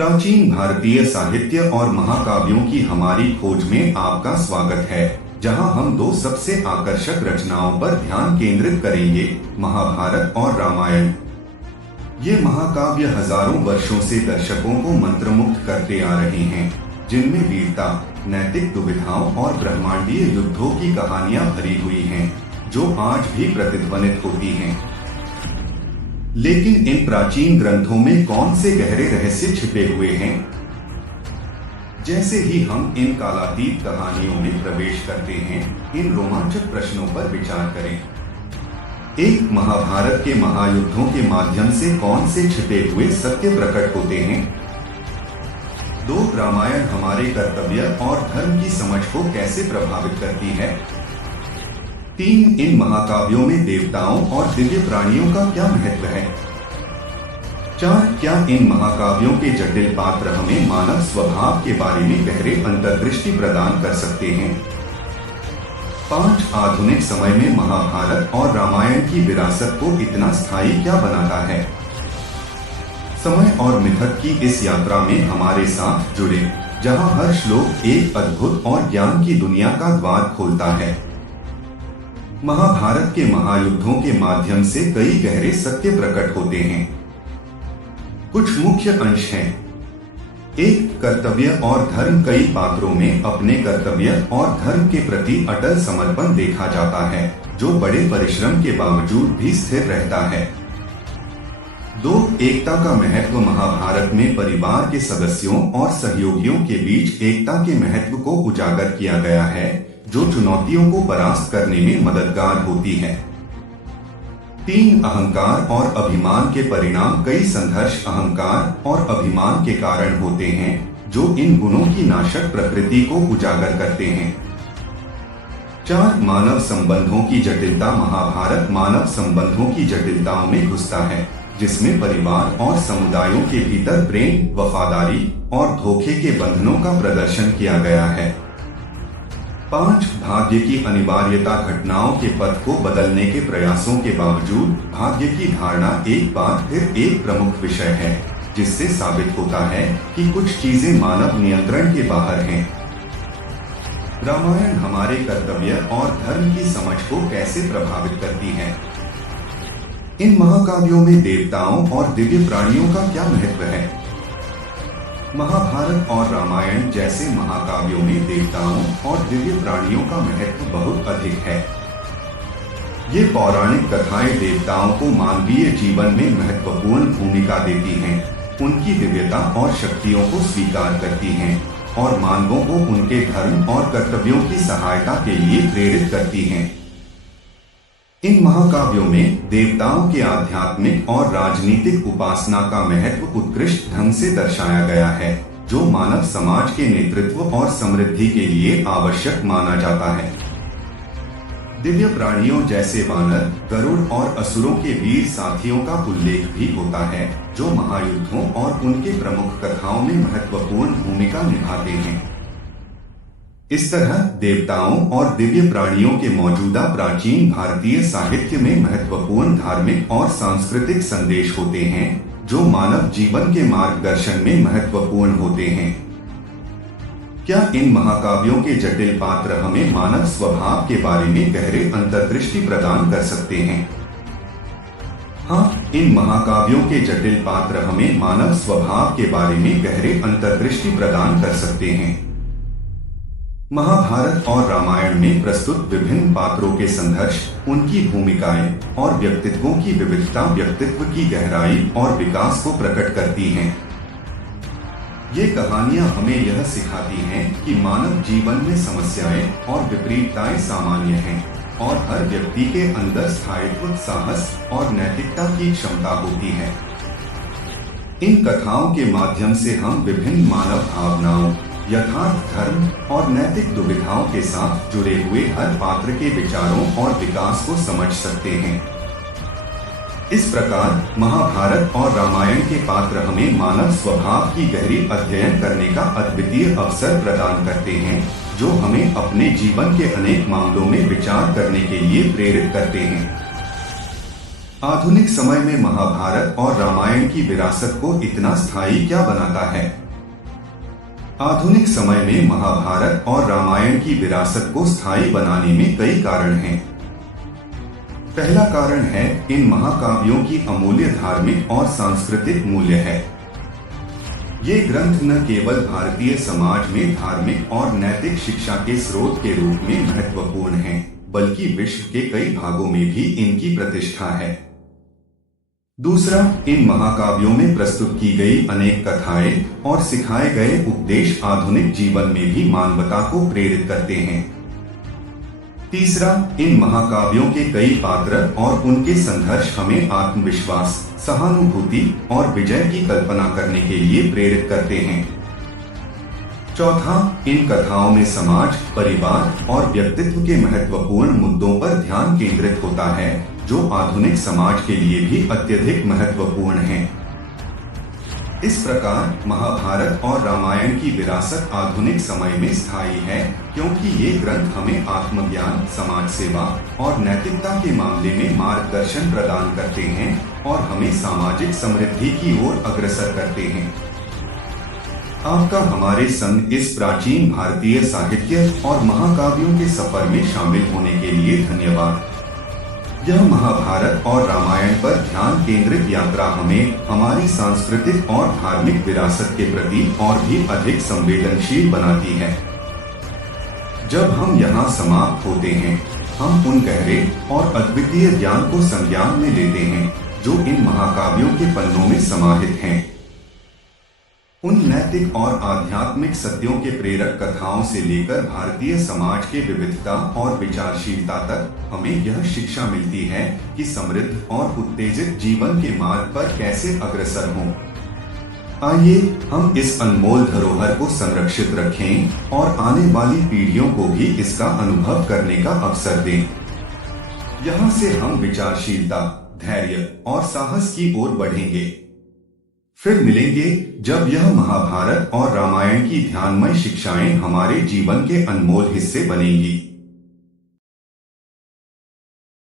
प्राचीन भारतीय साहित्य और महाकाव्यों की हमारी खोज में आपका स्वागत है, जहां हम दो सबसे आकर्षक रचनाओं पर ध्यान केंद्रित करेंगे, महाभारत और रामायण। ये महाकाव्य हजारों वर्षों से दर्शकों को मंत्रमुग्ध करते आ रहे हैं, जिनमें वीरता, नैतिक दुविधाओं और ब्रह्मांडीय युद्धों की कहानियां भरी हुई हैं, जो आज भी प्रतिध्वनित होती हैं। लेकिन इन प्राचीन ग्रंथों में कौन से गहरे रहस्य छिपे हुए हैं? जैसे ही हम इन कालातीत कहानियों में प्रवेश करते हैं, इन रोमांचक प्रश्नों पर विचार करें। एक, महाभारत के महायुद्धों के माध्यम से कौन से छिपे हुए सत्य प्रकट होते हैं? दो, रामायण हमारे कर्तव्य और धर्म की समझ को कैसे प्रभावित करती है? तीन, इन महाकाव्यों में देवताओं और दिव्य प्राणियों का क्या महत्व है? चार, क्या इन महाकाव्यों के जटिल पात्र हमें मानव स्वभाव के बारे में गहरे अंतर्दृष्टि प्रदान कर सकते हैं? पांच, आधुनिक समय में महाभारत और रामायण की विरासत को इतना स्थायी क्या बनाता है? समय और मिथक की इस यात्रा में हमारे साथ जुड़े, जहां हर श्लोक एक अद्भुत और ज्ञान की दुनिया का द्वार खोलता है। महाभारत के महायुद्धों के माध्यम से कई गहरे सत्य प्रकट होते हैं। कुछ मुख्य अंश हैं। एक, कर्तव्य और धर्म। कई पात्रों में अपने कर्तव्य और धर्म के प्रति अटल समर्पण देखा जाता है, जो बड़े परिश्रम के बावजूद भी स्थिर रहता है। दो, एकता का महत्व। महाभारत में परिवार के सदस्यों और सहयोगियों के बीच एकता के महत्व को उजागर किया गया है, जो चुनौतियों को परास्त करने में मददगार होती है। तीन, अहंकार और अभिमान के परिणाम। कई संघर्ष अहंकार और अभिमान के कारण होते हैं, जो इन गुणों की नाशक प्रकृति को उजागर करते हैं। चार, मानव संबंधों की जटिलता। महाभारत मानव संबंधों की जटिलताओं में घुसता है, जिसमें परिवार और समुदायों के भीतर प्रेम, वफादारी और धोखे के बंधनों का प्रदर्शन किया गया है। पांच, भाग्य की अनिवार्यता। घटनाओं के पथ को बदलने के प्रयासों के बावजूद भाग्य की धारणा एक बार फिर एक प्रमुख विषय है, जिससे साबित होता है कि कुछ चीजें मानव नियंत्रण के बाहर हैं। रामायण हमारे कर्तव्य और धर्म की समझ को कैसे प्रभावित करती है? इन महाकाव्यों में देवताओं और दिव्य प्राणियों का क्या महत्व है? महाभारत और रामायण जैसे महाकाव्यों में देवताओं और दिव्य प्राणियों का महत्व बहुत अधिक है। ये पौराणिक कथाएं देवताओं को मानवीय जीवन में महत्वपूर्ण भूमिका देती हैं, उनकी दिव्यता और शक्तियों को स्वीकार करती हैं और मानवों को उनके धर्म और कर्तव्यों की सहायता के लिए प्रेरित करती हैं। इन महाकाव्यों में देवताओं के आध्यात्मिक और राजनीतिक उपासना का महत्व उत्कृष्ट ढंग से दर्शाया गया है, जो मानव समाज के नेतृत्व और समृद्धि के लिए आवश्यक माना जाता है। दिव्य प्राणियों जैसे वानर, गरुड़ और असुरों के वीर साथियों का उल्लेख भी होता है, जो महायुद्धों और उनके प्रमुख कथाओं में महत्वपूर्ण भूमिका निभाते हैं। इस तरह देवताओं और दिव्य प्राणियों के मौजूदा प्राचीन भारतीय साहित्य में महत्वपूर्ण धार्मिक और सांस्कृतिक संदेश होते हैं, जो मानव जीवन के मार्गदर्शन में महत्वपूर्ण होते हैं। क्या इन महाकाव्यों के जटिल पात्र हमें मानव स्वभाव के बारे में गहरे अंतर्दृष्टि प्रदान कर सकते हैं? हाँ, इन महाकाव्यों के जटिल पात्र हमें मानव स्वभाव के बारे में गहरे अंतर्दृष्टि प्रदान कर सकते हैं। महाभारत और रामायण में प्रस्तुत विभिन्न पात्रों के संघर्ष, उनकी भूमिकाएं और व्यक्तित्वों की विविधता व्यक्तित्व की गहराई और विकास को प्रकट करती हैं। ये कहानियां हमें यह सिखाती हैं कि मानव जीवन में समस्याएं और विपरीतताएं सामान्य हैं और हर व्यक्ति के अंदर स्थायित्व, साहस और नैतिकता की क्षमता होती है। इन कथाओं के माध्यम से हम विभिन्न मानव भावनाओं, यथार्थ धर्म और नैतिक दुविधाओं के साथ जुड़े हुए हर पात्र के विचारों और विकास को समझ सकते हैं। इस प्रकार महाभारत और रामायण के पात्र हमें मानव स्वभाव की गहरी अध्ययन करने का अद्वितीय अवसर प्रदान करते हैं, जो हमें अपने जीवन के अनेक मामलों में विचार करने के लिए प्रेरित करते हैं। आधुनिक समय में महाभारत और रामायण की विरासत को इतना स्थायी क्या बनाता है? आधुनिक समय में महाभारत और रामायण की विरासत को स्थायी बनाने में कई कारण हैं। पहला कारण है इन महाकाव्यों की अमूल्य धार्मिक और सांस्कृतिक मूल्य है। ये ग्रंथ न केवल भारतीय समाज में धार्मिक और नैतिक शिक्षा के स्रोत के रूप में महत्वपूर्ण हैं, बल्कि विश्व के कई भागों में भी इनकी प्रतिष्ठा है। दूसरा, इन महाकाव्यों में प्रस्तुत की गई अनेक कथाएं और सिखाए गए उपदेश आधुनिक जीवन में भी मानवता को प्रेरित करते हैं। तीसरा, इन महाकाव्यों के कई पात्र और उनके संघर्ष हमें आत्मविश्वास, सहानुभूति और विजय की कल्पना करने के लिए प्रेरित करते हैं। चौथा, इन कथाओं में समाज, परिवार और व्यक्तित्व के महत्वपूर्ण मुद्दों पर ध्यान केंद्रित होता है, जो आधुनिक समाज के लिए भी अत्यधिक महत्वपूर्ण है। इस प्रकार महाभारत और रामायण की विरासत आधुनिक समय में स्थायी है, क्योंकि ये ग्रंथ हमें आत्मज्ञान, समाज सेवा और नैतिकता के मामले में मार्गदर्शन प्रदान करते हैं और हमें सामाजिक समृद्धि की ओर अग्रसर करते हैं। आपका हमारे संग इस प्राचीन भारतीय साहित्य और महाकाव्यों के सफर में शामिल होने के लिए धन्यवाद। यह महाभारत और रामायण पर ध्यान केंद्रित यात्रा हमें हमारी सांस्कृतिक और धार्मिक विरासत के प्रति और भी अधिक संवेदनशील बनाती है। जब हम यहाँ समाप्त होते हैं, हम उन गहरे और अद्वितीय ज्ञान को संज्ञान में लेते हैं जो इन महाकाव्यों के पन्नों में समाहित हैं। उन नैतिक और आध्यात्मिक सत्यों के प्रेरक कथाओं से लेकर भारतीय समाज के विविधता और विचारशीलता तक हमें यह शिक्षा मिलती है कि समृद्ध और उत्तेजित जीवन के मार्ग पर कैसे अग्रसर हों। आइए हम इस अनमोल धरोहर को संरक्षित रखें और आने वाली पीढ़ियों को भी इसका अनुभव करने का अवसर दें। यहाँ से हम विचारशीलता, धैर्य और साहस की ओर बढ़ेंगे। फिर मिलेंगे जब यह महाभारत और रामायण की ध्यानमय शिक्षाएं हमारे जीवन के अनमोल हिस्से बनेंगी।